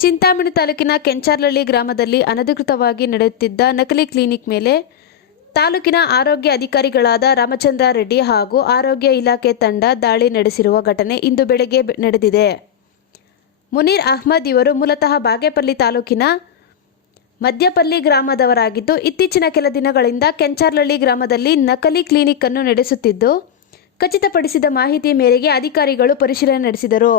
ಚಿಂತಾಮಣಿ ತಾಲೂಕಿನ ಕೆಂಚಾರ್ಲಹಳ್ಳಿ ಗ್ರಾಮದಲ್ಲಿ ಅನಧಿಕೃತವಾಗಿ ನಡೆಯುತ್ತಿದ್ದ ನಕಲಿ ಕ್ಲಿನಿಕ್ ಮೇಲೆ ತಾಲೂಕಿನ ಆರೋಗ್ಯ ಅಧಿಕಾರಿಗಳಾದ ರಾಮಚಂದ್ರ ರೆಡ್ಡಿ ಹಾಗೂ ಆರೋಗ್ಯ ಇಲಾಖೆ ತಂಡ ದಾಳಿ ನಡೆಸಿರುವ ಘಟನೆ ಇಂದು ಬೆಳಗ್ಗೆ ನಡೆದಿದೆ. ಮುನೀರ್ ಅಹ್ಮದ್ ಇವರು ಮೂಲತಃ ಬಾಗೇಪಲ್ಲಿ ತಾಲೂಕಿನ ಮದ್ಯಪಲ್ಲಿ ಗ್ರಾಮದವರಾಗಿದ್ದು, ಇತ್ತೀಚಿನ ಕೆಲ ದಿನಗಳಿಂದ ಕೆಂಚಾರ್ಲಹಳ್ಳಿ ಗ್ರಾಮದಲ್ಲಿ ನಕಲಿ ಕ್ಲಿನಿಕ್ ಅನ್ನು ನಡೆಸುತ್ತಿದ್ದು, ಖಚಿತಪಡಿಸಿದ ಮಾಹಿತಿ ಮೇರೆಗೆ ಅಧಿಕಾರಿಗಳು ಪರಿಶೀಲನೆ ನಡೆಸಿದರು.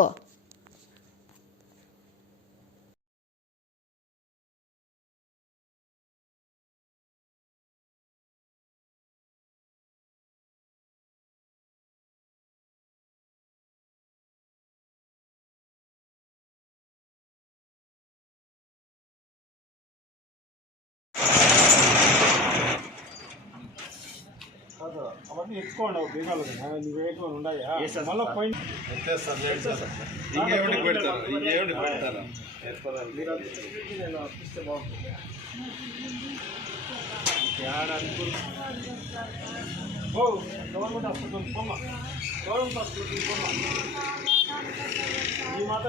అవన్నీ ఎత్తుకోండి దిగాలి నువ్వు వేసుకొని ఉన్నాయా మళ్ళీ పాయింట్ ఇంకేమిటి పెడతారు నేను అప్పిస్తే బాగుంటుంది గవర్నమెంట్ హాస్పిటల్ గవర్నమెంట్ హాస్పిటల్ ఈ మాట